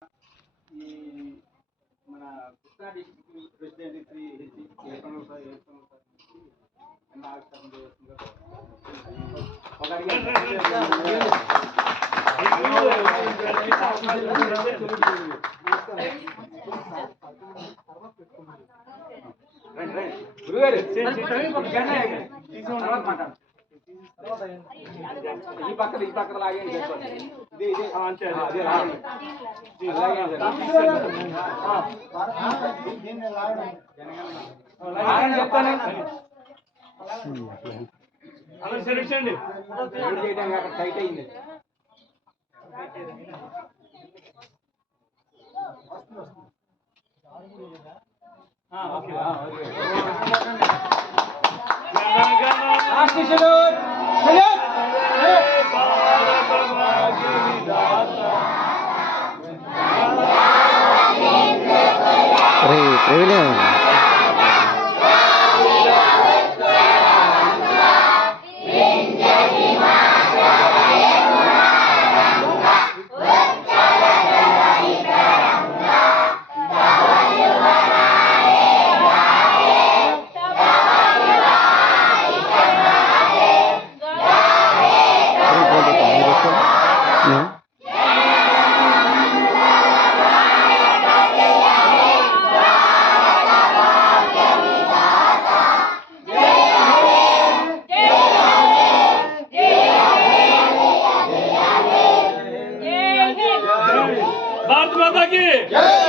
ఈ మన Krishna district president Shri ఏర్పణ సార్ ఈ పక్కన లాగే చెప్తాను అలా సెలెక్ట్ చేయండి చేయడానికి అక్కడ టైట్ అయింది भारत माता की